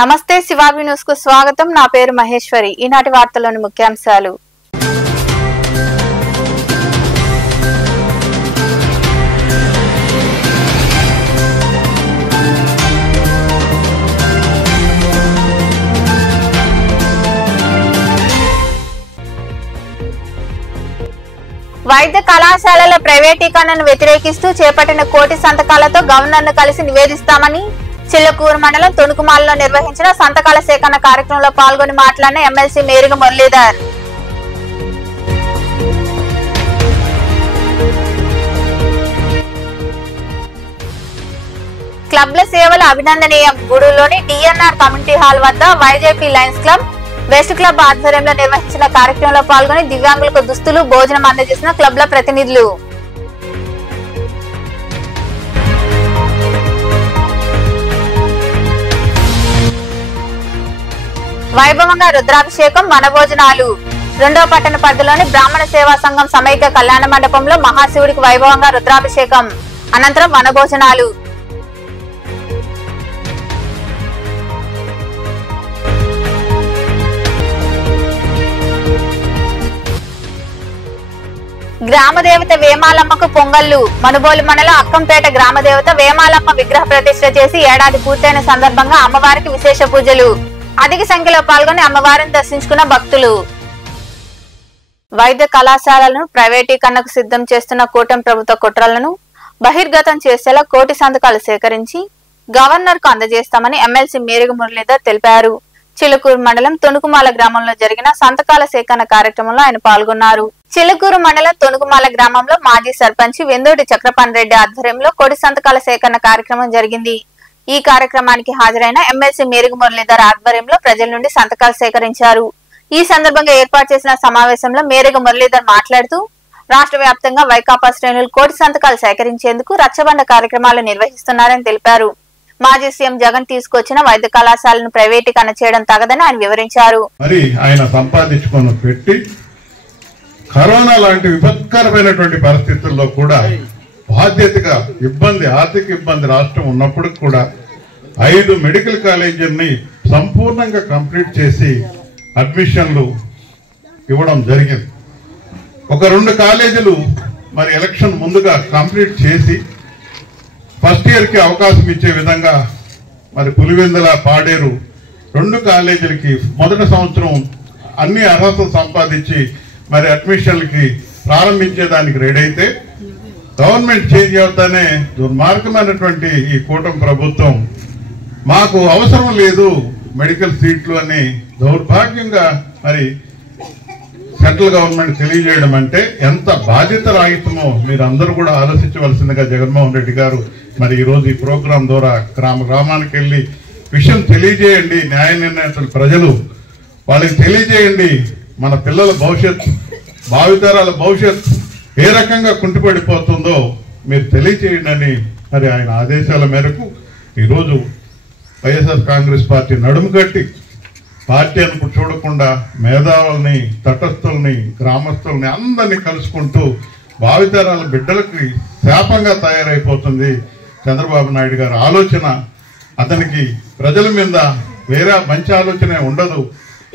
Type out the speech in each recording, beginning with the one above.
నమస్తే శివాబి న్యూస్ కు స్వాగతం. నా పేరు మహేశ్వరి. ఈనాటి వార్తల్లోని ముఖ్యాంశాలు. వైద్య కళాశాలల ప్రైవేటీకరణను వ్యతిరేకిస్తూ చేపట్టిన కోటి సంతకాలతో గవర్నర్ను కలిసి నివేదిస్తామని చిల్లకూరు మండలం తొణుకుమాలలో నిర్వహించిన సంతకాల సేకరణ కార్యక్రమంలో పాల్గొని మాట్లాడిన ఎమ్మెల్సీ మేరుగ మురళీధర్. క్లబ్ల సేవలు అభినందనీయం. గూడూరులోని డిఎన్ఆర్ కమ్యూనిటీ హాల్ వద్ద YJP Lions Club, West club ఆధ్వర్యంలో నిర్వహించిన కార్యక్రమంలో పాల్గొని దివ్యాంగులకు దుస్తులు, భోజనం అందజేసిన క్లబ్ల ప్రతినిధులు. వైభవంగా రుద్రాభిషేకం, వనభోజనాలు. రెండవ పట్టణ పరిధిలోని బ్రాహ్మణ సేవా సంఘం సమైక్య కళ్యాణ మండపంలో మహాశివుడికి వైభవంగా రుద్రాభిషేకం, అనంతరం వనభోజనాలు. గ్రామదేవత వేమాలమ్మకు పొంగళ్లు. మనుబోలు మండలం అక్కంపేట గ్రామదేవత వేమాలమ్మ విగ్రహ ప్రతిష్ఠ చేసి ఏడాది పూర్తయిన సందర్భంగా అమ్మవారికి విశేష పూజలు. అధిక సంఖ్యలో పాల్గొని అమ్మవారిని దర్శించుకున్న భక్తులు. వైద్య కళాశాలలను ప్రైవేటీకరణకు సిద్ధం చేస్తున్న కూటమి ప్రభుత్వ కుట్రలను బహిర్గతం చేసేలా కోటి సంతకాలు సేకరించి గవర్నర్ కు అందజేస్తామని ఎమ్మెల్సీ మేరుగ మురళీధర్ తెలిపారు. చిలుకూరు మండలం తొణుకుమాల గ్రామంలో జరిగిన సంతకాల సేకరణ కార్యక్రమంలో ఆయన పాల్గొన్నారు. చిలుకూరు మండలం తొణుకుమాల గ్రామంలో మాజీ సర్పంచ్ వెందోటి చక్రపాణి రెడ్డి ఆధ్వర్యంలో కోటి సంతకాల సేకరణ కార్యక్రమం జరిగింది. ఈ కార్యక్రమానికి హాజరైన ఎమ్మెల్సీ మేరుగ మురళీధర్ ఆధ్వర్యంలో ప్రజల నుండి సంతకాలు సేకరించారు. ఈ సందర్భంగా ఏర్పాటు చేసిన సమావేశంలో మేరుగ మురళీధర్ మాట్లాడుతూ రాష్ట్ర వ్యాప్తంగా వైకాపా శ్రేణులు కోటి సంతకాలు సేకరించేందుకు రచ్చబండ కార్యక్రమాలు నిర్వహిస్తున్నారని తెలిపారు. మాజీ సీఎం జగన్ తీసుకొచ్చిన వైద్య కళాశాలను ప్రైవేటీకరణ చేయడం తగదని ఆయన వివరించారు. మరి ఆయన సంపాదించుకొని పెట్టి కరోనా లాంటి విపత్కరమైనటువంటి పరిస్థితుల్లో కూడా బాధ్యతగా ఆర్థిక ఇబ్బంది రాష్ట్రం ఉన్నప్పుడు కూడా 5 మెడికల్ కాలేజీలని సంపూర్ణంగా కంప్లీట్ చేసి అడ్మిషన్లు ఇవ్వడం జరిగింది. ఒక 2 కాలేజీలు మరి ఎలక్షన్ ముందుగా కంప్లీట్ చేసి ఫస్ట్ ఇయర్ కి అవకాశం ఇచ్చే విధంగా మరి పులివెందుల, పాడేరు 2 కాలేజీలకి మొదటి సంవత్సరం అన్ని అర్హతలు సంపాదించి మరి అడ్మిషన్లకి ప్రారంభించేదానికి రెడీ అయితే గవర్నమెంట్ చేంజ్ అవుతానే దుర్మార్గమైనటువంటి ఈ కూటమి ప్రభుత్వం మాకు అవసరం లేదు మెడికల్ సీట్లు అని దౌర్భాగ్యంగా మరి సెంట్రల్ గవర్నమెంట్ తెలియజేయడం అంటే ఎంత బాధ్యత రాహితమో మీరు అందరూ కూడా ఆలోచించవలసిందిగా జగన్మోహన్ రెడ్డి గారు మరి ఈ రోజు ఈ ప్రోగ్రాం ద్వారా గ్రామానికి వెళ్లి విషయం తెలియజేయండి. న్యాయ నిర్ణేతలు ప్రజలు వాళ్ళకి తెలియజేయండి. మన పిల్లల భవిష్యత్, భావితరాల భవిష్యత్ ఏ రకంగా కుంటుపడిపోతుందో మీరు తెలియజేయండి అని మరి ఆయన ఆదేశాల మేరకు ఈరోజు వైఎస్ఆర్ కాంగ్రెస్ పార్టీ నడుము కట్టి పార్టీ అనుకు చూడకుండా మేధావుల్ని, తటస్థుల్ని, గ్రామస్తుల్ని అందరినీ కలుసుకుంటూ భావితరాల బిడ్డలకి శాపంగా తయారైపోతుంది చంద్రబాబు నాయుడు గారి ఆలోచన. అతనికి ప్రజల మీద వేరే మంచి ఆలోచనే ఉండదు.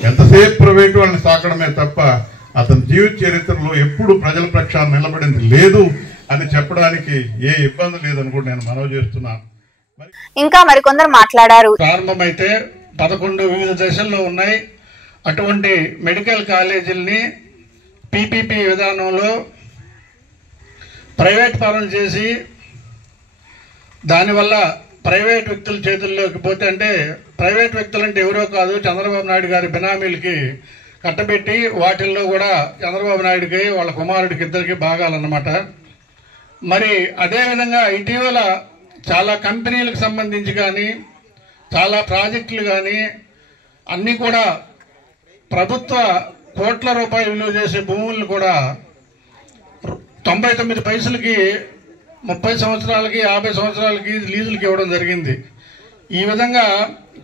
ఎంతసేపు ప్రైవేటు వాళ్ళని సాకడమే తప్ప అతని జీవిత చరిత్రలో ఎప్పుడు ప్రజల పక్షాన నిలబడింది లేదు అని చెప్పడానికి ఏ ఇబ్బంది లేదని కూడా నేను మనవి చేస్తున్నాను. ఇంకా మరికొందరు మాట్లాడారు. ప్రారంభమైతే 11 వివిధ దశల్లో ఉన్నాయి. అటువంటి మెడికల్ కాలేజీలని పీపీపీ విధానంలో ప్రైవేట్ పరం చేసి దానివల్ల ప్రైవేట్ వ్యక్తుల చేతుల్లోకి పోతే, అంటే ప్రైవేట్ వ్యక్తులు అంటే ఎవరో కాదు, చంద్రబాబు నాయుడు గారి బినామీలకి కట్టబెట్టి వాటిల్లో కూడా చంద్రబాబు నాయుడికి వాళ్ళ కుమారుడికి ఇద్దరికి భాగాలన్నమాట. మరి అదేవిధంగా ఇటీవల చాలా కంపెనీలకు సంబంధించి కానీ చాలా ప్రాజెక్టులు కానీ అన్నీ కూడా ప్రభుత్వ కోట్ల రూపాయలు విలువ చేసే భూములను కూడా 99 పైసలకి 30 సంవత్సరాలకి 50 సంవత్సరాలకి లీజులకి ఇవ్వడం జరిగింది. ఈ విధంగా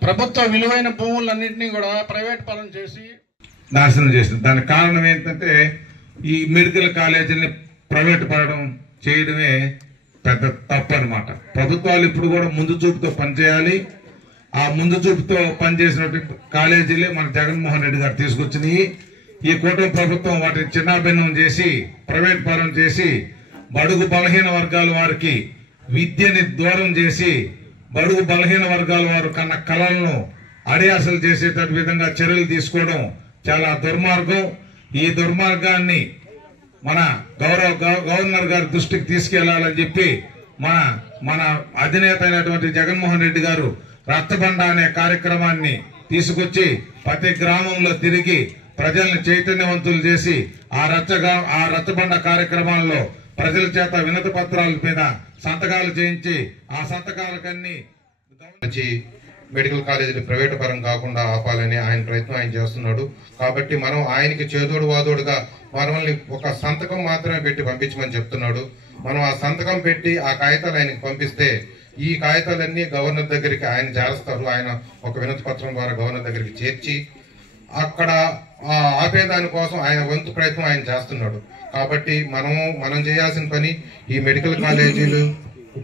ప్రభుత్వ విలువైన భూములన్నింటినీ కూడా ప్రైవేట్ పరం చేసి నాశనం చేసింది. దానికి కారణం ఏంటంటే ఈ మెడికల్ కాలేజీని ప్రైవేట్ పడడం చేయడమే పెద్ద తప్పు అనమాట. ప్రభుత్వాలు ఇప్పుడు కూడా ముందు చూపుతో పనిచేయాలి. ఆ ముందు చూపుతో పనిచేసినటువంటి కాలేజీలే మన జగన్మోహన్ రెడ్డి గారు తీసుకొచ్చినాయి. ఈ కూటమి ప్రభుత్వం వాటిని చిన్నాభిన్నం చేసి ప్రైవేట్ పరం చేసి బడుగు బలహీన వర్గాల వారికి విద్యని దూరం చేసి బడుగు బలహీన వర్గాల వారు కన్న కళలను అడియాసలు చేసేటట్టు విధంగా చర్యలు తీసుకోవడం చాలా దుర్మార్గం. ఈ దుర్మార్గాన్ని మన గవర్నర్ గారి దృష్టికి తీసుకెళ్లాలని చెప్పి మన అధినేత అయినటువంటి జగన్మోహన్ రెడ్డి గారు రచ్చబండ అనే కార్యక్రమాన్ని తీసుకొచ్చి ప్రతి గ్రామంలో తిరిగి ప్రజల్ని చైతన్యవంతులు చేసి ఆ రచ్చబండ కార్యక్రమాల్లో ప్రజల చేత వినతి పత్రాల మీద సంతకాలు చేయించి ఆ సంతకాలకన్నీ మెడికల్ కాలేజీలు ప్రైవేటు పరం కాకుండా ఆపాలని ఆయన ప్రయత్నం ఆయన చేస్తున్నాడు. కాబట్టి మనం ఆయనకి చేదోడు వాదోడుగా మనల్ని ఒక సంతకం మాత్రమే పెట్టి పంపించమని చెప్తున్నాడు. మనం ఆ సంతకం పెట్టి ఆ కాగితాలు ఆయనకి పంపిస్తే ఈ కాగితాలన్నీ గవర్నర్ దగ్గరికి ఆయన చేస్తారు. ఆయన ఒక వినతి పత్రం ద్వారా గవర్నర్ దగ్గరికి చేర్చి అక్కడ ఆపేదాని కోసం ఆయన వంతు ప్రయత్నం ఆయన చేస్తున్నాడు. కాబట్టి మనం చేయాల్సిన పని ఈ మెడికల్ కాలేజీలు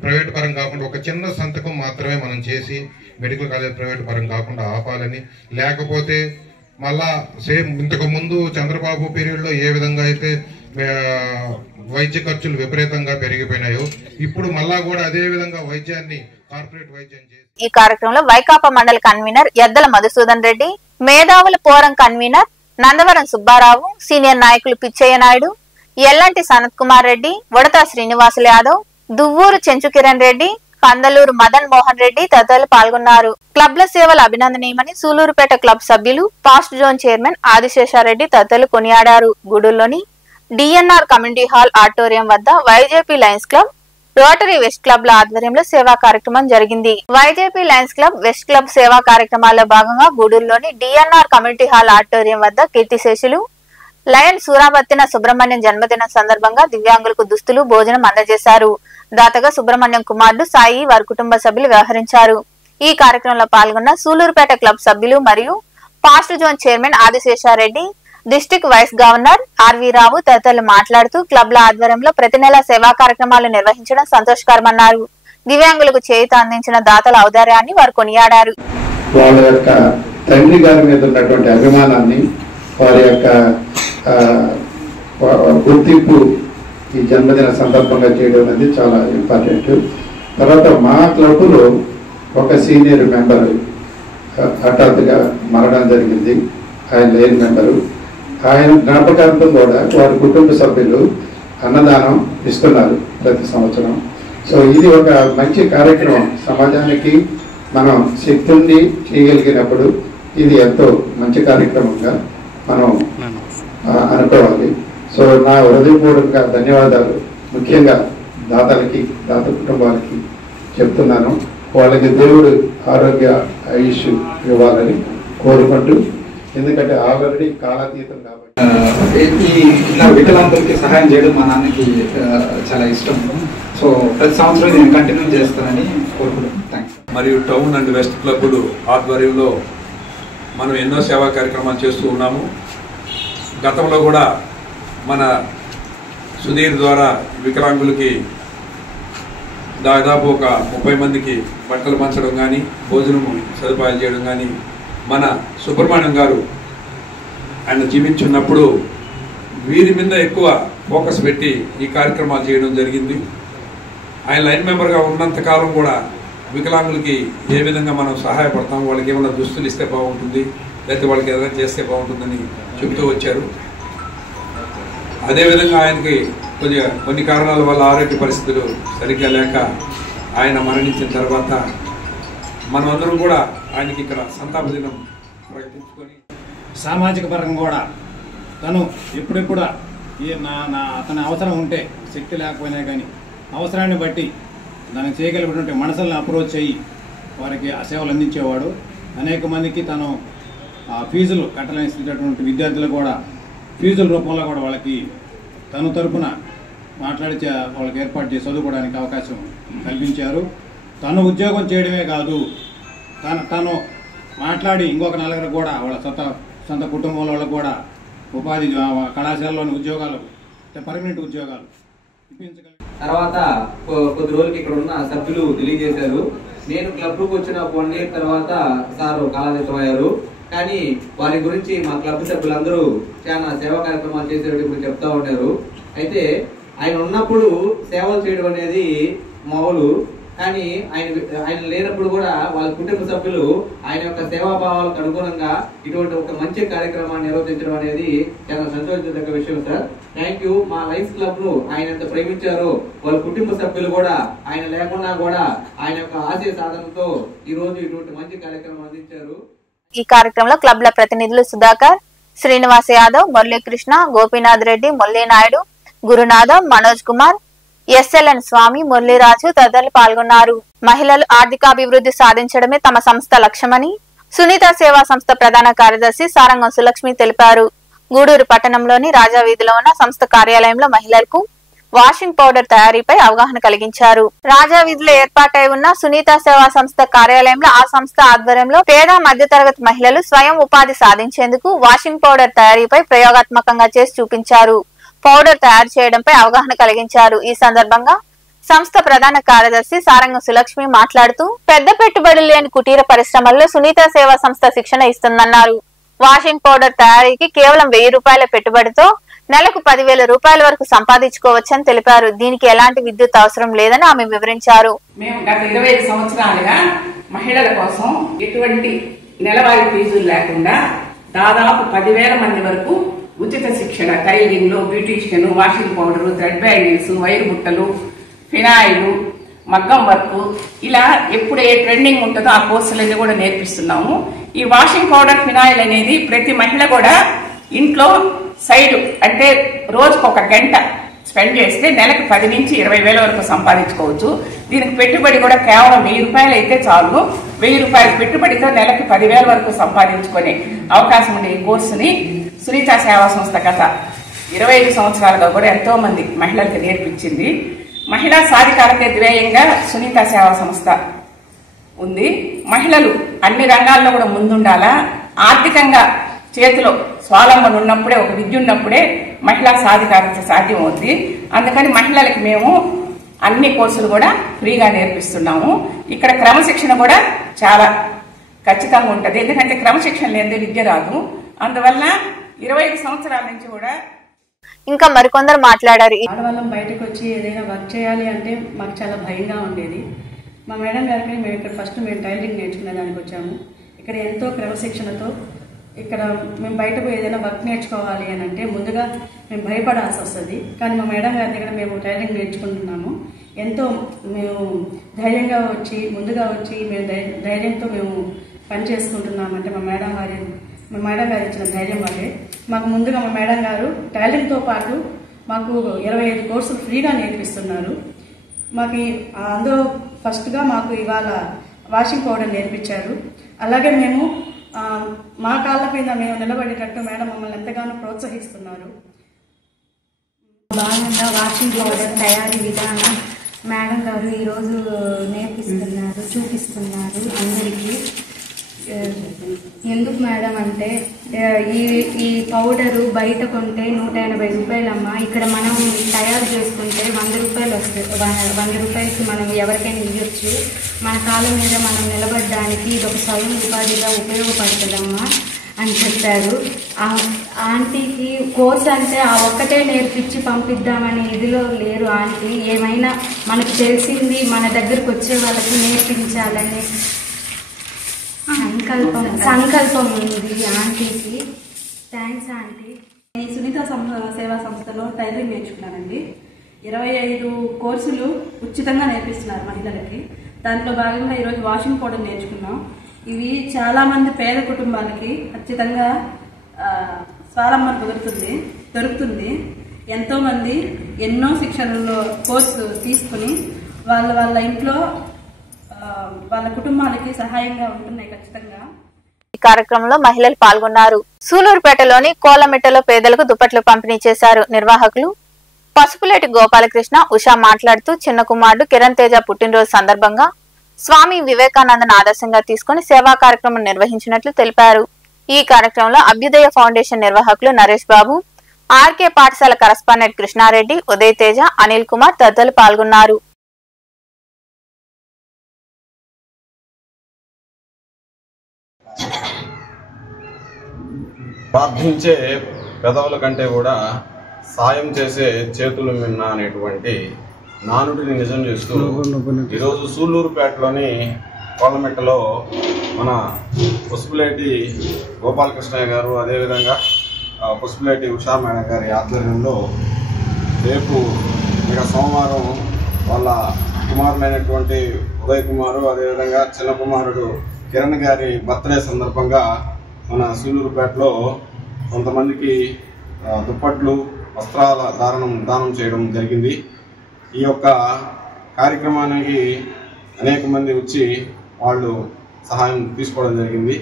ప్రైవేటు పరం కాకుండా ఒక చిన్న సంతకం మాత్రమే మనం చేసి మెడికల్ కాలేజ్ ప్రైవేటు పరం కాకుండా ఆపాలని, లేకపోతే మళ్ళా సేమ్ ఇంతకు ముందు చంద్రబాబు పీరియడ్ లో ఏ విధంగా అయితే వైద్య ఖర్చులు విపరీతంగా పెరిగిపోయినాయో ఇప్పుడు మళ్ళా కూడా అదే విధంగా వైద్యాన్ని కార్పొరేట్ వైద్యం చేసి. ఈ కార్యక్రమంలో వైకాపా మండల కన్వీనర్ ఎద్దల మధుసూదన్ రెడ్డి, మేధావుల పోరం కన్వీనర్ నందవరం సుబ్బారావు, సీనియర్ నాయకులు పిచ్చయ్య నాయుడు, ఎల్లంటి సనత్ కుమార్ రెడ్డి, వడతా శ్రీనివాసులు యాదవ్, దువ్వూరు చెంచు కిరణ్ రెడ్డి, కందలూరు మదన్ మోహన్ రెడ్డి తదితరులు పాల్గొన్నారు. క్లబ్ల సేవలు అభినందనీయమని సూలూరుపేట క్లబ్ సభ్యులు, పాస్ట్ జోన్ చైర్మన్ ఆదిశేషారెడ్డి తదితరులు కొనియాడారు. గూడూరులోని డిఎన్ఆర్ కమ్యూనిటీ హాల్ ఆడిటోరియం వద్ద YJP Lions Club, Rotary West క్లబ్ల ఆధ్వర్యంలో సేవా కార్యక్రమం జరిగింది. YJP Lions Club, West Club సేవా కార్యక్రమాల్లో భాగంగా గూడూరులోని డిఎన్ఆర్ కమ్యూనిటీ హాల్ ఆడిటోరియం వద్ద కీర్తిశేషులు లయన్ సూరాబత్తిన సుబ్రహ్మణ్యం జన్మదినం సందర్భంగా దివ్యాంగులకు దుస్తులు, భోజనం అందజేశారు. దాతగా సుబ్రహ్మణ్యం కుమారుడు సాయి, వారి కుటుంబ సభ్యులు వ్యవహరించారు. ఈ కార్యక్రమంలో పాల్గొన్న సూలూరుపేట క్లబ్ సభ్యులు మరియు past zone chairman Adiseshareddy, district vice governor RV Rao తదితరులు మాట్లాడుతూ క్లబ్ల ఆధ్వర్యంలో ప్రతి నెల సేవా కార్యక్రమాలు నిర్వహించడం సంతోషకరమన్నారు. దివ్యాంగులకు చేయూత అందించిన దాతల ఔదార్యాన్ని వారు కొనియాడారు. వాళ్ళ యొక్క తండ్రి గారి మీద ఉన్నటువంటి అభిమానాన్ని, వారి యొక్క గుర్తింపు ఈ జన్మదిన సందర్భంగా చేయడం అనేది చాలా ఇంపార్టెంట్. తర్వాత మా క్లబ్లో ఒక సీనియర్ మెంబరు హఠాత్తుగా మరణం జరిగింది. ఆయన లేని మెంబరు. ఆయన జ్ఞాపకార్థం కూడా వారి కుటుంబ సభ్యులు అన్నదానం ఇస్తున్నారు ప్రతి సంవత్సరం. సో ఇది ఒక మంచి కార్యక్రమం. సమాజానికి మనం శక్తిని చేయగలిగినప్పుడు ఇది ఎంతో మంచి కార్యక్రమంగా మనం అనుకోవాలి. సో నా హృదయపూర్వక ధన్యవాదాలు ముఖ్యంగా దాతలకి, దాత కుటుంబాలకి చెప్తున్నాను. వాళ్ళకి దేవుడు ఆరోగ్య ఆయుష్ ఇవ్వాలని కోరుకుంటూ, ఎందుకంటే ఆల్రెడీ కాలాతీతం కాబట్టి ఇలా వికలాంగులకి సహాయం చేయడం మా నాన్నకి చాలా ఇష్టం. సో ప్రతి సంవత్సరం నేను కంటిన్యూ చేస్తానని కోరుకుంటున్నాను. థ్యాంక్స్. మరియు టౌన్ అండ్ వెస్ట్ క్లబ్లు ఆధ్వర్యంలో మనం ఎన్నో సేవా కార్యక్రమాలు చేస్తూ ఉన్నాము. గతంలో కూడా మన సుధీర్ ద్వారా వికలాంగులకి దాదాపు ఒక 30 మందికి బట్టలు పంచడం కానీ, భోజనం సదుపాయాలు చేయడం కానీ, మన సుబ్రహ్మణ్యం గారు ఆయన జీవించున్నప్పుడు వీరి మీద ఎక్కువ ఫోకస్ పెట్టి ఈ కార్యక్రమాలు చేయడం జరిగింది. ఆయన లైన్ మెంబర్గా ఉన్నంతకాలం కూడా వికలాంగులకి ఏ విధంగా మనం సహాయపడతాం, వాళ్ళకి ఏమైనా దుస్తులు ఇస్తే బాగుంటుంది, లేకపోతే వాళ్ళకి ఏదైనా చేస్తే బాగుంటుందని చెబుతూ వచ్చారు. అదేవిధంగా ఆయనకి కొన్ని కారణాల వల్ల ఆరోగ్య పరిస్థితులు సరిగ్గా లేక ఆయన మరణించిన తర్వాత మనమందరం కూడా ఆయనకి ఇక్కడ సంతాప దినం ప్రకటించుకొని సామాజిక పరంగా కూడా తను ఎప్పుడెప్పుడు అతని అవసరం ఉంటే, శక్తి లేకపోయినా కానీ అవసరాన్ని బట్టి దానికి చేయగలిగినటువంటి మనసులను అప్రోచ్ అయ్యి వారికి ఆ సేవలు అందించేవాడు. అనేక మందికి తను ఫీజులు కట్టలేసినటువంటి విద్యార్థులు కూడా ఫీజుల రూపంలో కూడా వాళ్ళకి తను తరపున మాట్లాడి వాళ్ళకి ఏర్పాటు చేసి చదువుకోవడానికి అవకాశం కల్పించారు. తను ఉద్యోగం చేయడమే కాదు, తను మాట్లాడి ఇంకొక నలుగురు కూడా వాళ్ళ సొంత కుటుంబంలో వాళ్ళకు కూడా ఉపాధి కళాశాలలోని ఉద్యోగాలు, పర్మనెంట్ ఉద్యోగాలు ఇప్పించగలిగారు. తర్వాత కొద్ది రోజులకి ఇక్కడ ఉన్న సభ్యులు తెలియజేశారు, నేను క్లబ్కు వచ్చిన 1 year తర్వాత సారు కాలాతీతం అయ్యారు. కానీ వారి గురించి మా క్లబ్ సభ్యులందరూ చాలా సేవా కార్యక్రమాలు చేసేటప్పుడు ఇప్పుడు చెప్తా ఉన్నారు. అయితే ఆయన ఉన్నప్పుడు సేవలు చేయడం అనేది మామూలు, కానీ ఆయన లేనప్పుడు కూడా వాళ్ళ కుటుంబ సభ్యులు ఆయన యొక్క సేవాభావాలకు అనుగుణంగా ఇటువంటి ఒక మంచి కార్యక్రమాన్ని నిర్వహించడం అనేది చాలా సంతోషించదగ్గ విషయం సార్. Thank you. మా లయన్స్ క్లబ్ ను ఆయన ఎంత ప్రేమించారో వాళ్ళ కుటుంబ సభ్యులు కూడా ఆయన లేకున్నా కూడా ఆయన యొక్క ఆశయ సాధనతో ఈ రోజు ఇటువంటి మంచి కార్యక్రమం అందించారు. ఈ కార్యక్రమంలో క్లబ్ల ప్రతినిధులు సుధాకర్, శ్రీనివాస్ యాదవ్, మురళీకృష్ణ, గోపీనాథ్ రెడ్డి, మురళీనాయుడు, గురునాథం, మనోజ్ కుమార్, ఎస్ఎల్ఎన్ స్వామి, మురళీరాజు తదితరులు పాల్గొన్నారు. మహిళలు ఆర్థికాభివృద్ధి సాధించడమే తమ సంస్థ లక్ష్యమని సునీత సేవా సంస్థ ప్రధాన కార్యదర్శి సారంగం సులక్ష్మి తెలిపారు. గూడూరు పట్టణంలోని రాజా వీధిలో ఉన్న సంస్థ కార్యాలయంలో మహిళలకు వాషింగ్ పౌడర్ తయారీపై అవగాహన కలిగించారు. రాజా వీధిలో ఏర్పాటై ఉన్న సునీత సేవా సంస్థ కార్యాలయంలో ఆ సంస్థ ఆధ్వర్యంలో పేద మధ్యతరగతి మహిళలు స్వయం ఉపాధి సాధించేందుకు వాషింగ్ పౌడర్ తయారీపై ప్రయోగాత్మకంగా చేసి చూపించారు. పౌడర్ తయారు చేయడంపై అవగాహన కలిగించారు. ఈ సందర్భంగా సంస్థ ప్రధాన కార్యదర్శి సారంగం సులక్ష్మి మాట్లాడుతూ పెద్ద పెట్టుబడులు లేని కుటీర పరిశ్రమల్లో సునీత సేవా సంస్థ శిక్షణ ఇస్తుందన్నారు. వాషింగ్ పౌడర్ తయారీకి కేవలం 1000 రూపాయల పెట్టుబడితో నెలకు 10,000 రూపాయల వరకు సంపాదించుకోవచ్చని తెలిపారు. దీనికి ఎలాంటి విద్యుత్ అవసరం లేదని ఆమె వివరించారు. మేము గత 25 సంవత్సరాలుగా మహిళల కోసం ఎటువంటి నెలవారీ ఫీజులు లేకుండా దాదాపు 10,000 మంది వరకు ఉచిత శిక్షణ, tiling, beautician, washing powder, thread bangles, wire బుట్టలు, ఫినాయిల్, మగ్గం వర్క్, ఇలా ఎప్పుడు ఏ ట్రెండింగ్ ఉంటుందో ఆ కోర్సులన్నీ కూడా నేర్పిస్తున్నాము. ఈ వాషింగ్ పౌడర్, ఫినాయిల్ అనేది ప్రతి మహిళ కూడా ఇంట్లో సైడ్ అంటే రోజుకు 1 గంట స్పెండ్ చేస్తే నెలకు 10 నుంచి 20,000 వరకు సంపాదించుకోవచ్చు. దీనికి పెట్టుబడి కూడా కేవలం 1000 రూపాయలు అయితే చాలు. 1000 రూపాయల పెట్టుబడితో నెలకు 10,000 వరకు సంపాదించుకునే అవకాశం ఉండే ఈ కోర్సుని సునీత సేవా సంస్థ గత 25 సంవత్సరాలుగా కూడా ఎంతో మంది మహిళలకు నేర్పించింది. మహిళా సాధికారత ధ్యేయంగా సునీత సేవా సంస్థ ఉంది. మహిళలు అన్ని రంగాల్లో కూడా ముందుండాలా, ఆర్థికంగా చేతిలో స్వావలంబన ఉన్నప్పుడే, ఒక విద్య ఉన్నప్పుడే మహిళా సాధికారత సాధ్యం అవుతుంది. అందుకని మహిళలకు మేము అన్ని కోర్సులు కూడా ఫ్రీగా నేర్పిస్తున్నాము. ఇక్కడ క్రమశిక్షణ కూడా చాలా ఖచ్చితంగా ఉంటుంది. ఎందుకంటే క్రమశిక్షణ లేనిదే విద్య రాదు. అందువల్ల 25 సంవత్సరాల నుంచి కూడా ఇంకా మరికొందరు మాట్లాడారు. ఆడవాళ్ళం బయటకు వచ్చి ఏదైనా వర్క్ చేయాలి అంటే మాకు చాలా భయంగా ఉండేది. మా మేడం గారికి మేము ఇక్కడ ఫస్ట్ టైలరింగ్ నేర్చుకునే దానికి వచ్చాము. ఇక్కడ ఎంతో క్రమశిక్షణతో ఇక్కడ మేము బయటకు ఏదైనా వర్క్ నేర్చుకోవాలి అని అంటే ముందుగా మేము భయపడాల్సి వస్తుంది. కానీ మా మేడం గారి దగ్గర మేము టైలరింగ్ నేర్చుకుంటున్నాము. ఎంతో మేము ధైర్యంగా వచ్చి ముందుగా వచ్చి మేము ధైర్యంతో మేము పని చేసుకుంటున్నామంటే మా మేడం గారు ఇచ్చిన ధైర్యం వల్లే. మాకు ముందుగా మా మేడం గారు టైలరింగ్తో పాటు మాకు 25 కోర్సులు ఫ్రీగా నేర్పిస్తున్నారు. మాకు అందులో ఫస్ట్గా మాకు ఇవాళ వాషింగ్ పౌడర్ నేర్పించారు. అలాగే మేము మా కాళ్ళ మీద మేము నిలబడేటట్టు మేడం మమ్మల్ని ఎంతగానో ప్రోత్సహిస్తున్నారు. భాగంగా వాషింగ్ పౌడర్ తయారీ విధానం మేడం గారు ఈరోజు నేర్పిస్తున్నారు, చూపిస్తున్నారు అందరికీ. ఎందుకు మేడం అంటే ఈ పౌడరు బయట కొంటే 180 రూపాయలమ్మా, ఇక్కడ మనం తయారు చేసుకుంటే 100 రూపాయలు వస్తుంది. 100 రూపాయలకి మనం ఎవరికైనా ఇవ్వచ్చు. మన కాళ్ళ మీద మనం నిలబడడానికి ఇది ఒక స్వయం ఉపాధిగా ఉపయోగపడుతుందమ్మా అని చెప్పారు. ఆంటీకి కోర్స్ అంటే ఆ ఒక్కటే నేర్పించి పంపిద్దామని ఇదిలో లేరు ఆంటీ. ఏమైనా మనకు తెలిసింది మన దగ్గరకు వచ్చే వాళ్ళకి నేర్పించాలని సంకల్పం ఉంది ఆంటీకి. Thanks aunty. ఈ సునీత సేవా సంస్థలో టైలరింగ్ నేర్చుకున్నానండి. 25 కోర్సులు ఉచితంగా నేర్పిస్తున్నారు మహిళలకి. దాంట్లో భాగంగా ఈరోజు వాషింగ్ పౌడర్ నేర్చుకున్నాం. ఇవి చాలామంది పేద కుటుంబాలకి ఖచ్చితంగా స్వావలంబన దొరుకుతుంది. ఎంతోమంది ఎన్నో శిక్షణల్లో కోర్సు తీసుకుని వాళ్ళ ఇంట్లో వాళ్ళ కుటుంబాలకి సహాయంగా ఉంటున్నాయి ఖచ్చితంగా. ఈ కార్యక్రమంలో మహిళలు పాల్గొన్నారు. సూలూరుపేటలోని కోలమిట్టలో పేదలకు దుప్పట్లు పంపిణీ చేశారు. నిర్వాహకులు పసుపులేటి గోపాలకృష్ణ, ఉషా మాట్లాడుతూ చిన్న కుమారుడు కిరణ్ తేజ పుట్టినరోజు సందర్భంగా స్వామి వివేకానందను ఆదర్శంగా తీసుకుని సేవా కార్యక్రమం నిర్వహించినట్లు తెలిపారు. ఈ కార్యక్రమంలో అభ్యుదయ ఫౌండేషన్ నిర్వాహకులు నరేష్ బాబు, ఆర్కే పాఠశాల కరస్పాండెంట్ కృష్ణారెడ్డి, ఉదయ్ తేజ, అనిల్ కుమార్ తదితరులు పాల్గొన్నారు. ప్రార్థించే పెదవుల కంటే కూడా సాయం చేసే చేతులు మిన్న అనేటువంటి నానుడిని నిజం చేస్తూ ఈరోజు సూళ్ళూరుపేటలోని కోలమెట్టలో మన పుష్పలేటి గోపాలకృష్ణయ్య గారు, అదేవిధంగా పుష్పలేటి ఉషా మేడం గారి ఆధ్వర్యంలో రేపు ఇక సోమవారం వాళ్ళ కుమారులైనటువంటి ఉదయ్ కుమారు, అదేవిధంగా చిన్న కుమారుడు కిరణ్ గారి బర్త్డే సందర్భంగా మన సూళ్ళూరుపేటలో కొంతమందికి దుప్పట్లు, వస్త్రాల దానం చేయడం జరిగింది. ఈ యొక్క కార్యక్రమానికి అనేక మంది వచ్చి వాళ్ళు సహాయం తీసుకోవడం జరిగింది.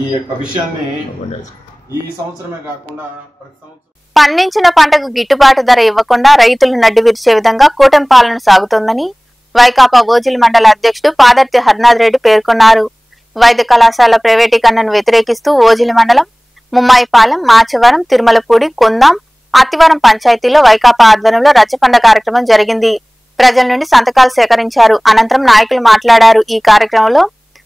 ఈ యొక్క విషయాన్ని ఈ సంవత్సరమే కాకుండా ప్రతి సంవత్సరం పండించిన పంటకు గిట్టుబాటు ధర ఇవ్వకుండా రైతులు నడ్డి విరిచే విధంగా కూటమి పాలన సాగుతోందని వైకాపా ఓజిలి మండల అధ్యక్షుడు పాదర్తి హరినాథ్ రెడ్డి పేర్కొన్నారు. వైద్య కళాశాల ప్రైవేటీకరణను వ్యతిరేకిస్తూ ఓజిలి మండలం ముమ్మాయిపాలెం, మాచవరం, తిరుమలపూడి, కొందాం, అత్తివరం పంచాయతీలో వైకాపా ఆధ్వర్యంలో రచ్చబండ కార్యక్రమం జరిగింది. ప్రజల నుండి సంతకాలు సేకరించారు. అనంతరం నాయకులు మాట్లాడారు. ఈ కార్యక్రమంలో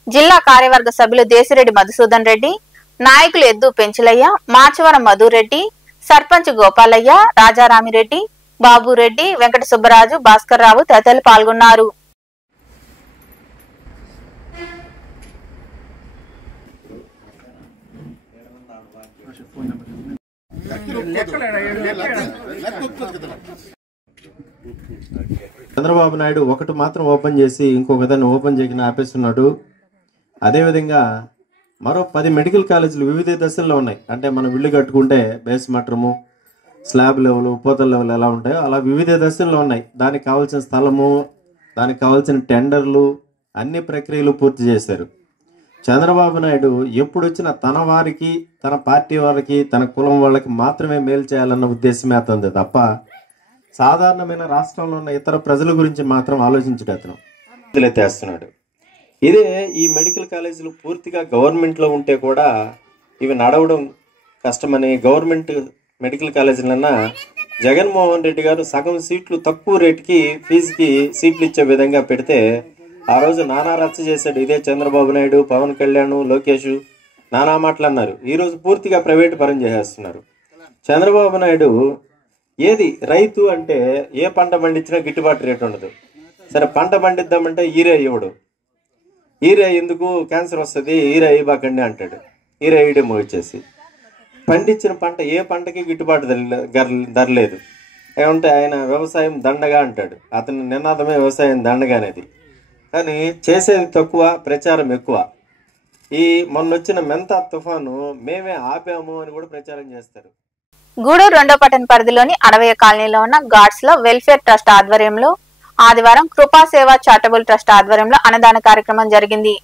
జిల్లా కార్యవర్గ సభ్యులు దేశిరెడ్డి మధుసూదన్ రెడ్డి, నాయకులు ఎద్దు పెంచులయ్య, మాచవరం మధురెడ్డి, సర్పంచ్ గోపాలయ్య, రాజారామిరెడ్డి, బాబురెడ్డి, వెంకట సుబ్బరాజు, భాస్కర్ రావు తదితరులు పాల్గొన్నారు. చంద్రబాబు నాయుడు ఒకటి మాత్రం ఓపెన్ చేసి ఇంకొక దాన్ని ఓపెన్ చేయకుండా ఆపేస్తున్నాడు. అదేవిధంగా మరో 10 మెడికల్ కాలేజీలు వివిధ దశల్లో ఉన్నాయి. అంటే మనం ఇల్లు కట్టుకుంటే బేస్ మటరము, స్లాబ్ లెవెల్, పూతల లెవెల్ ఎలా ఉంటాయో అలా వివిధ దశల్లో ఉన్నాయి. దానికి కావాల్సిన స్థలము, దానికి కావాల్సిన టెండర్లు, అన్ని ప్రక్రియలు పూర్తి చేశారు. చంద్రబాబు నాయుడు ఎప్పుడు వచ్చినా తన వారికి, తన పార్టీ వారికి, తన కులం వాళ్ళకి మాత్రమే మేలు చేయాలన్న ఉద్దేశమే అతనిది తప్ప సాధారణమైన రాష్ట్రంలో ఉన్న ఇతర ప్రజల గురించి మాత్రం ఆలోచించడు. అతను తెస్తున్నాడు. ఇదే ఈ మెడికల్ కాలేజీలు పూర్తిగా గవర్నమెంట్లో ఉంటే కూడా ఇవి నడవడం కష్టమని గవర్నమెంట్ మెడికల్ కాలేజీలన్నా జగన్మోహన్ రెడ్డి గారు సగం సీట్లు తక్కువ రేటుకి ఫీజుకి సీట్లు ఇచ్చే విధంగా పెడితే ఆ రోజు నానా రచ్చ చేశాడు. ఇదే చంద్రబాబు నాయుడు, పవన్ కళ్యాణ్, లోకేష్ నానా మాటలు అన్నారు. ఈరోజు పూర్తిగా ప్రైవేట్ పరం చేసేస్తున్నారు. చంద్రబాబు నాయుడు ఏది రైతు అంటే ఏ పంట పండించినా గిట్టుబాటు రేటు ఉండదు. సరే పంట పండిద్దామంటే ఈరే ఇవ్వడు. ఈరే ఎందుకు, క్యాన్సర్ వస్తుంది, ఈరే ఇవ్వకండి అంటాడు. ఈరే ఇడేమో వచ్చేసి పండించిన పంట ఏ పంటకి గిట్టుబాటు ధర లేదు. ఏమంటే ఆయన వ్యవసాయం దండగా అంటాడు. అతని నినాదమే వ్యవసాయం దండగా అనేది. కానీ చేసేది తక్కువ, ప్రచారం ఎక్కువ. ఈ మొన్నొచ్చిన మెంతా తుఫాను మేమే ఆపాము అని కూడా ప్రచారం చేస్తారు. గూడూరు 2వ పట్టణ పరిధిలోని అడవయ్య కాలనీలో ఉన్న గాడ్స్ లో వెల్ఫేర్ ట్రస్ట్ ఆధ్వర్యంలో ఆదివారం కృపా సేవా చారిటబుల్ ట్రస్ట్ ఆధ్వర్యంలో అన్నదాన కార్యక్రమం జరిగింది.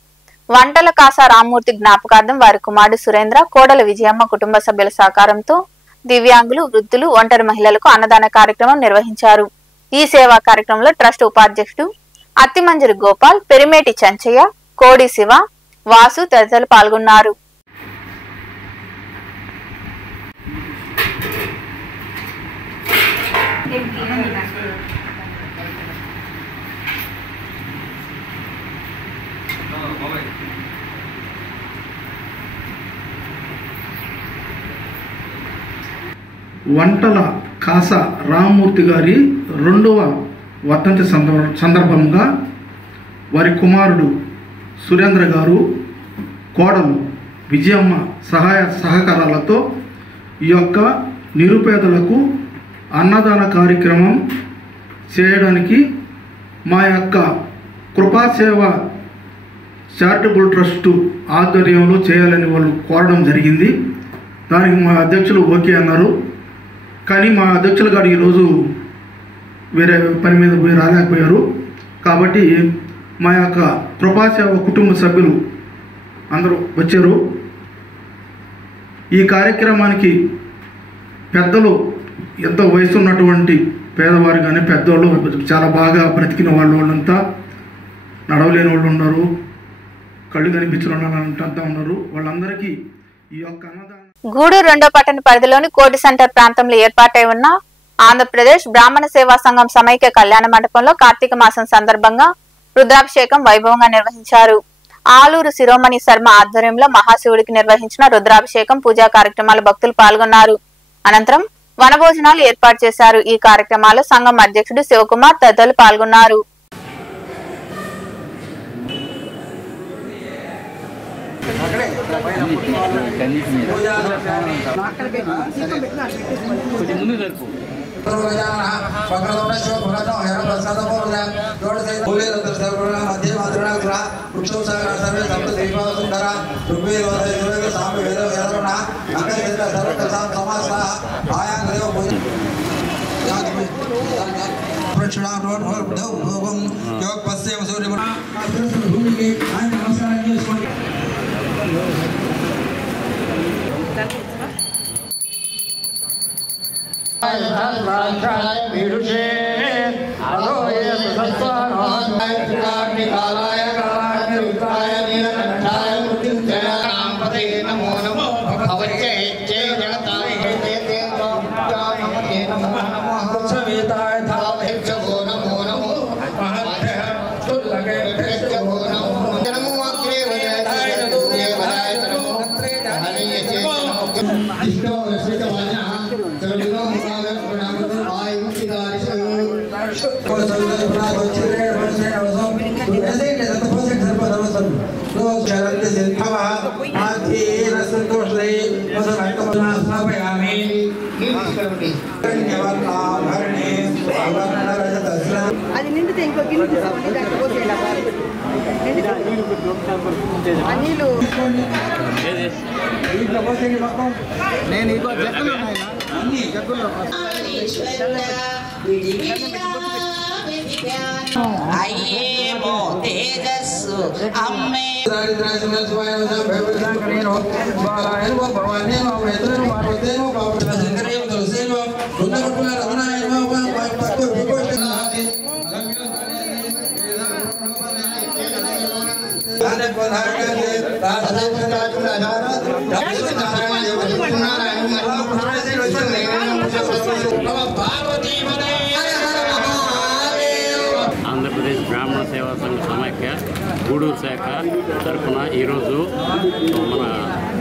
వంటల కాసా రామ్మూర్తి జ్ఞాపకార్థం వారి కుమారుడు సురేంద్ర, కోడల విజయమ్మ కుటుంబ సభ్యుల సహకారంతో దివ్యాంగులు, వృద్ధులు, ఒంటరి మహిళలకు అన్నదాన కార్యక్రమం నిర్వహించారు. ఈ సేవా కార్యక్రమంలో ట్రస్ట్ ఉపాధ్యక్షుడు అత్తిమంజరి గోపాల్, పెరిమేటి చంచయ్య, కోడి శివ, వాసు తదితరులు పాల్గొన్నారు. వంటల కాస రామ్మూర్తి గారి 2వ వర్ధంతి సందర్భంగా వారి కుమారుడు సురేంద్ర గారు, కోడలు విజయమ్మ సహాయ సహకారాలతో ఈ యొక్క నిరుపేదలకు అన్నదాన కార్యక్రమం చేయడానికి మా యొక్క కృపాసేవ చారిటబుల్ ట్రస్ట్ ఆధ్వర్యంలో చేయాలని వాళ్ళు కోరడం జరిగింది. దానికి మా అధ్యక్షులు ఓకే అన్నారు. కానీ మా అధ్యక్షులు గారు ఈరోజు వేరే పని మీద పోయి రాలేకపోయారు. కాబట్టి మా యొక్క కృపాసేవ కుటుంబ సభ్యులు అందరూ వచ్చారు. ఈ కార్యక్రమానికి పెద్దలు, ఎంతో వయసు ఉన్నటువంటి పేదవారు కానీ పెద్దవాళ్ళు, చాలా బాగా బ్రతికిన వాళ్ళంతా, నడవలేని వాళ్ళు ఉన్నారు, కళ్ళు కనిపించిన వాళ్ళంతా ఉన్నారు. వాళ్ళందరికీ ఈ యొక్క అన్నదానం. గూడూరు 2వ పట్టణ పరిధిలోని కోటి సెంటర్ ప్రాంతంలో ఏర్పాటై ఉన్న ఆంధ్రప్రదేశ్ బ్రాహ్మణ సేవా సంఘం సమైక్య కళ్యాణ మండపంలో కార్తీక మాసం సందర్భంగా రుద్రాభిషేకం వైభవంగా నిర్వహించారు. ఆలూరు శిరోమణి శర్మ ఆధ్వర్యంలో మహాశివుడికి నిర్వహించిన రుద్రాభిషేకం పూజా కార్యక్రమాలు భక్తులు పాల్గొన్నారు. అనంతరం వనభోజనాలు ఏర్పాటు చేశారు. ఈ కార్యక్రమాల్లో సంఘం అధ్యక్షుడు శివకుమార్ తదితరులు పాల్గొన్నారు. అది నిండితే ఇంకో గిన్నె నీళ్ళు నేను ఇంకో జగ్గుల్లో అయ్యేమో తేజస్సు అమ్మే ఆంధ్రప్రదేశ్ బ్రాహ్మణ సేవా సంఘ సమాఖ్య గూడూరు శాఖ తరఫున ఈరోజు మన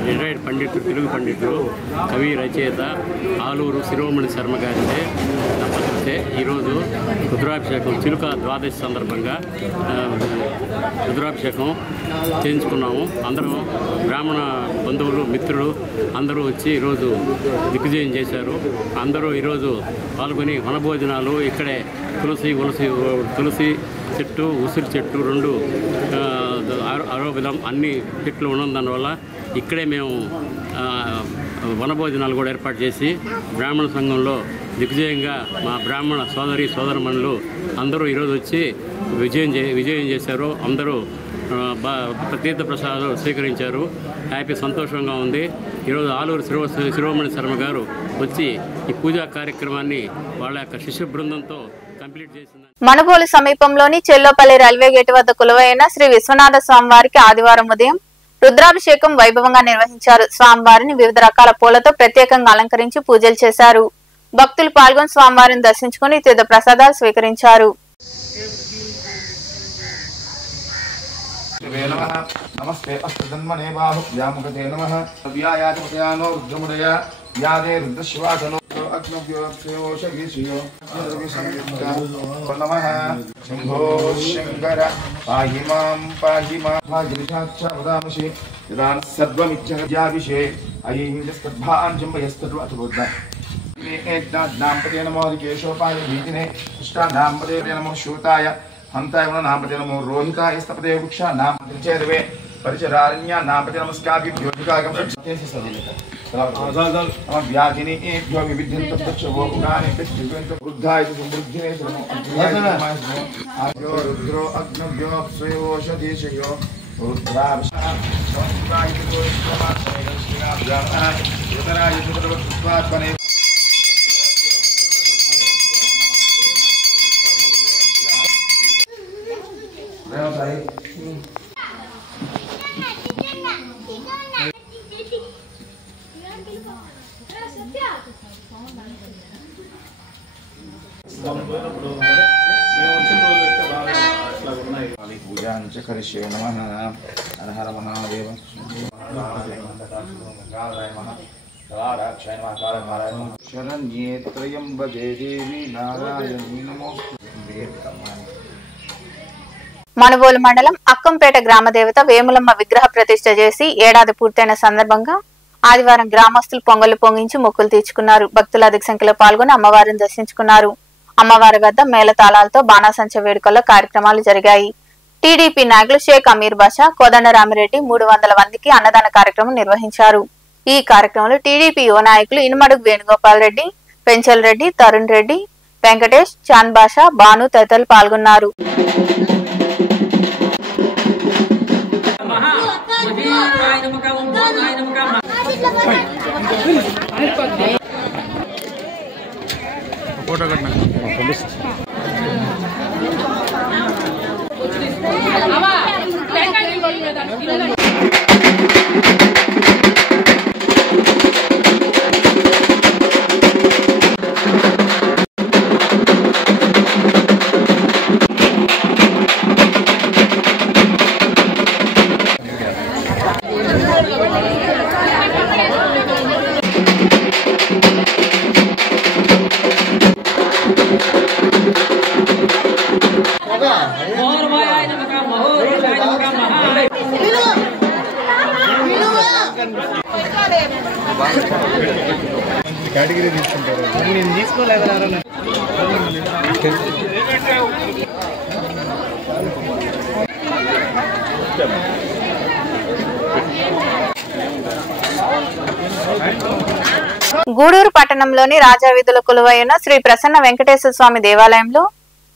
రిటైర్డ్ పండితుడు, తెలుగు పండితుడు, కవి, రచయిత ఆలూరు శిరోమణి శర్మ గారితే దంపతులతో ఈరోజు రుద్రాభిషేకం చిలుక ద్వాదశి సందర్భంగా రుద్రాభిషేకం చేయించుకున్నాము. అందరం బ్రాహ్మణ బంధువులు, మిత్రులు అందరూ వచ్చి ఈరోజు దిగ్విజయం చేశారు. అందరూ ఈరోజు పాల్గొని వనభోజనాలు ఇక్కడే తులసి చెట్టు, ఉసిరి చెట్టు, 2 అరోబిలం అన్ని చెట్లు ఉండడం దానివల్ల ఇక్కడే మేము వనభోజనాలు కూడా ఏర్పాటు చేసి బ్రాహ్మణ సంఘంలో దిగ్విజయంగా మా బ్రాహ్మణ సోదరమణులు అందరూ ఈరోజు వచ్చి విజయం చేశారు. అందరూ తీర్థ ప్రసాదాలు స్వీకరించారు. హ్యాపీ, సంతోషంగా ఉంది. ఈరోజు ఆలూరు శిరోమణి శర్మ గారు వచ్చి ఈ పూజా కార్యక్రమాన్ని వాళ్ళ యొక్క శిష్య బృందంతో కంప్లీట్ చేసింది. మనుబోలు సమీపంలోని చెల్లోపల్లి రైల్వే గేటు వద్ద కొలువైన శ్రీ విశ్వనాథ స్వామివారికి ఆదివారం ఉదయం రుద్రాభిషేకం వైభవంగా నిర్వహించారు. స్వామివారిని వివిధ రకాల పూలతో ప్రత్యేకంగా అలంకరించి పూజలు చేశారు. భక్తులు పాల్గొని స్వామివారిని దర్శించుకుని తీర్థ ప్రసాదాలు స్వీకరించారు. నమస్తే అష్టజన్మనే బాహువ్యాముఖతే నమః వ్యాయాచమతయానో రుద్రముదయ యాదే రుద్రశివాసనో అగ్నవ్యోక్షయోషగీషియో నమః శంభో శంకర పాహి మాం గిరిశాక్ష వదామసి యదా సర్వమిచ్చయాభిషే అయ్యస్తద్భాన్ జంబయస్తద్వతబుద్ధ నాంపతే నమో కేశోపాయ భీతినే కృష్ణానాంపతే నమో శూతాయ हंताय नामपते नमो रोहिताय स्तपते वृक्षा नामपते चेरवे परिचरारण्या नामपते नमस्काभ्यो जुगागम तेसे सदिलेता नमः व्याधिने एभ्यो विविध्यन्तच्चवो उगाने पिष्टिवेन्त वृद्धाय समृद्धिने नमो अग्नियाय आभ्यो रुद्रो अग्नभ्यो स्वयोषधीशयो रुद्राभिषेकाय गोष्ठमासनेश्विनाभ्याः योतराय सुभद्रवत्वात्मने करिष्ये नमः हर हर महादेव शरण्ये त्र्यंबके देवी नारायणी नमोस्तुते। మనుబోలు మండలం అక్కంపేట గ్రామ దేవత వేములమ్మ విగ్రహ ప్రతిష్ఠ చేసి ఏడాది పూర్తయిన సందర్భంగా ఆదివారం గ్రామస్తులు పొంగలు పొంగించి మొక్కులు తీర్చుకున్నారు. భక్తులు అధిక సంఖ్యలో పాల్గొని అమ్మవారిని దర్శించుకున్నారు. అమ్మవారి వద్ద మేళతాళాలతో బాణాసంచ వేడుకల్లో కార్యక్రమాలు జరిగాయి. టీడీపీ నాయకులు షేక్ అమీర్ బాషా, కోదండరామిరెడ్డి 300 మందికి అన్నదాన కార్యక్రమం నిర్వహించారు. ఈ కార్యక్రమంలో టీడీపీ యువ నాయకులు ఇనుమడుగు వేణుగోపాల్ రెడ్డి, పెంచల్ రెడ్డి, తరుణ్ రెడ్డి, వెంకటేష్, చాంద్ బాషా, బాను తదితరులు పాల్గొన్నారు. కేటగిరీ తీసుకుంటారు నేను తీసుకోలేదు. గూడూరు పట్టణంలోని రాజావీధుల కొలువైన శ్రీ ప్రసన్న వెంకటేశ్వర స్వామి దేవాలయంలో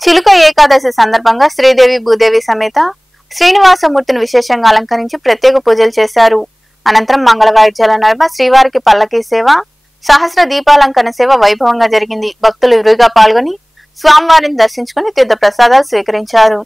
చిలుక ఏకాదశి సందర్భంగా శ్రీదేవి భూదేవి సమేత శ్రీనివాసమూర్తిని విశేషంగా అలంకరించి ప్రత్యేక పూజలు చేశారు. అనంతరం మంగళ వాయిద్యాల నడుమ శ్రీవారికి పల్లకీ సేవ, సహస్ర దీపాలంకరణ సేవ వైభవంగా జరిగింది. భక్తులు విరివిగా పాల్గొని స్వామివారిని దర్శించుకుని తీర్థ ప్రసాదాలు స్వీకరించారు.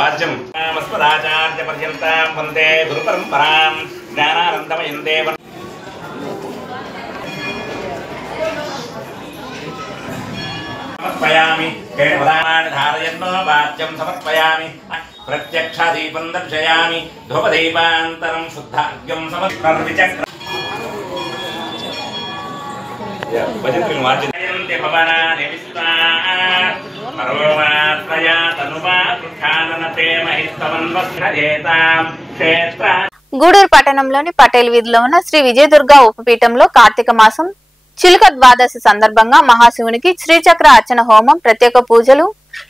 వాద్యం పర్యంతం వందే గురు పరంపరాం జ్ఞానానందమయం దేవం సమర్పయామి కేవలాన్ని ధారయన్నో వాద్యం సమర్పయామి ప్రత్యక్ష దీపం దర్శయామి ధూపదీపాంతరం శుద్ధాగ్యం సమర్పయామి భజంతులు వాద్యంతే భవనాని విశ్వా పరమాత్మయా తనువా కృష్ణాననతే మహిస్తవన్వస్రజేతాం క్షేత్ర. గూడూరు పట్టణంలోని పటేల్ వీధిలో ఉన్న శ్రీ విజయదుర్గ ఉపపీఠంలో కార్తీక మాసం చిలుక ద్వాదశి సందర్భంగా మహాశివునికి శ్రీచక్ర అర్చన హోమం, ప్రత్యేక పూజలు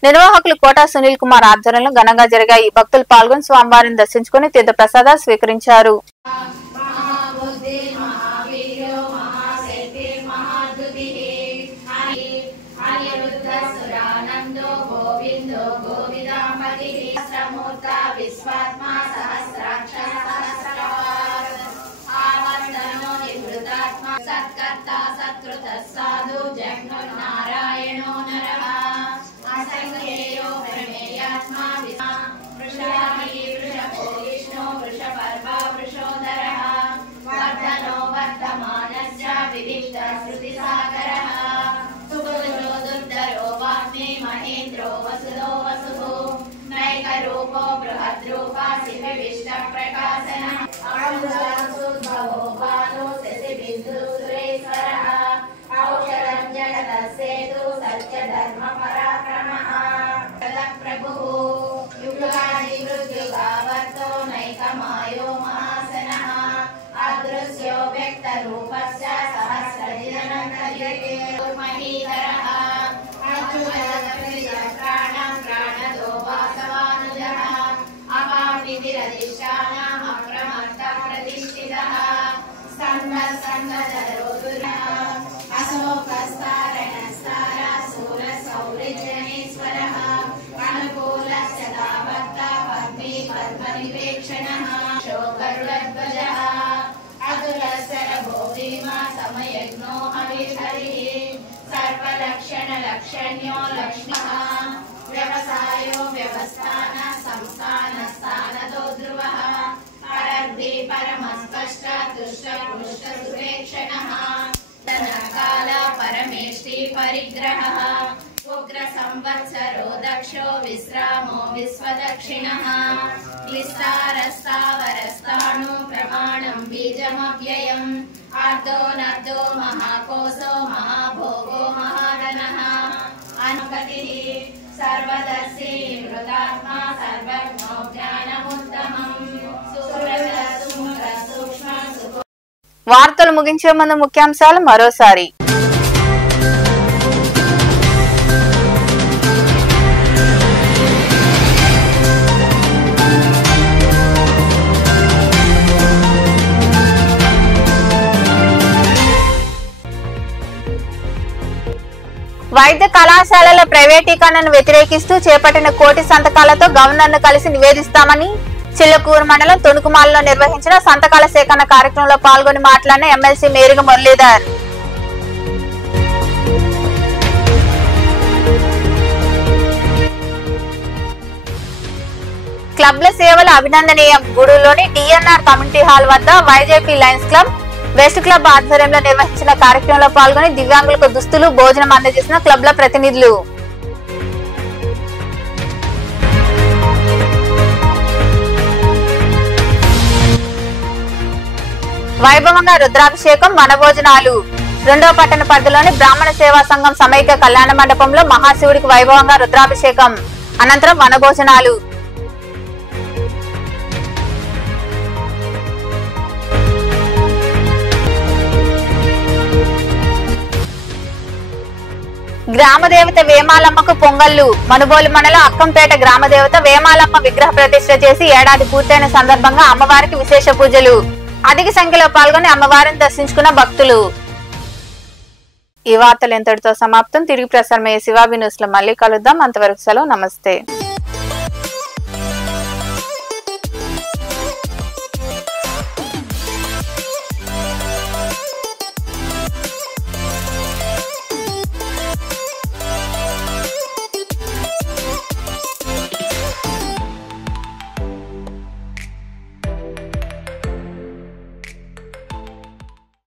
నిర్వాహకులు కోటా సునీల్ కుమార్ ఆధ్వర్యంలో ఘనంగా జరిగాయి. భక్తులు పాల్గొని స్వామివారిని దర్శించుకుని తీర్థ ప్రసాదాలు స్వీకరించారు. వివిక్త శృతి సాగరః సుబుధ मित्रो वसुदो वसुः नैकरूपो बृहद्रूपा शिवविष्टप्रकाशनः अमृतासुद्भवो भानु शशिबिन्दुसुरेश्वरः औषधं जगदस्येतु सत्यधर्मपराक्रमः प्रभुः युगादिवृद्युगावर्तो नैकमायो महासनः अदृश्यो व्यक्तरूपश्च सहस्रदिनन्तर्यते महीधरः प्राणं प्राणदो वासवानुजः अपानिधिरधिष्ठानम् अप्रमत्तः प्रतिष्ठितः स्कन्दधरोदुरः अशोकस्तारणस्तारासूरसौरिजनेश्वरः अनुकूलस्य तावत्ता पद्मी पद्मनिवेक्षणः शोकरुडध्वजः अतुलसरभोधिमा समयज्ञो हविर्हरिः सर्वलक्षणलक्षण्यो लक्ष्मः व्यवसायो व्यवस्थान संस्थानस्थानतो ध्रुवः परद्धि परमस्पष्ट तुष्टपुष्टसुरेक्षणः काल परमेष्टि परिग्रहः उग्र संवत्सरो दक्षो विश्रामो विश्वदक्षिणः विस्तारस्तावरस्ताणु प्रमाणं बीजमव्ययम् अर्धो नर्धो महाकोशो महाभोगो महाधनः अनुपतिः सर्वदर्शी मृतात्मा सर्वज्ञो ज्ञानमुत्तमम् सूक्ष्म వార్తలు ముగించే ముందు ముఖ్యాంశాలు మరోసారి. వైద్య కళాశాలల ప్రైవేటీకరణను వ్యతిరేకిస్తూ చేపట్టిన కోటి సంతకాలతో గవర్నర్ను కలిసి నివేదిస్తామని చిల్లకూరు మండలం తొణుకుమాలలో నిర్వహించిన సంతకాల సేకరణ కార్యక్రమంలో పాల్గొని మాట్లాడిన ఎమ్మెల్సీ మేరుగ మురళీధర్. క్లబ్ల సేవలు అభినందనీయం. గూడూరులోని డిఎన్ఆర్ కమ్యూనిటీ హాల్ వద్ద YJP Lions Club, West club ఆధ్వర్యంలో నిర్వహించిన కార్యక్రమంలో పాల్గొని దివ్యాంగులకు దుస్తులు, భోజనం అందజేసిన క్లబ్ల ప్రతినిధులు. వైభవంగా రుద్రాభిషేకం, వనభోజనాలు. రెండవ పట్టణ పరిధిలోని బ్రాహ్మణ సేవా సంఘం సమైక్య కళ్యాణ మండపంలో మహాశివుడికి వైభవంగా రుద్రాభిషేకం, అనంతరం వనభోజనాలు. గ్రామదేవత వేమాలమ్మకు పొంగళ్లు. మనుబోలు మండలం అక్కంపేట గ్రామదేవత వేమాలమ్మ విగ్రహ ప్రతిష్ఠ చేసి ఏడాది పూర్తయిన సందర్భంగా అమ్మవారికి విశేష పూజలు. అధిక సంఖ్యలో పాల్గొని అమ్మవారిని దర్శించుకున్న భక్తులు. ఈ వార్తలు ఎంతటితో సమాప్తం. తిరిగి ప్రసారమయ్యే శివాబి న్యూస్ లో మళ్ళీ కలుద్దాం. అంతవరకు సెలవు. నమస్తే.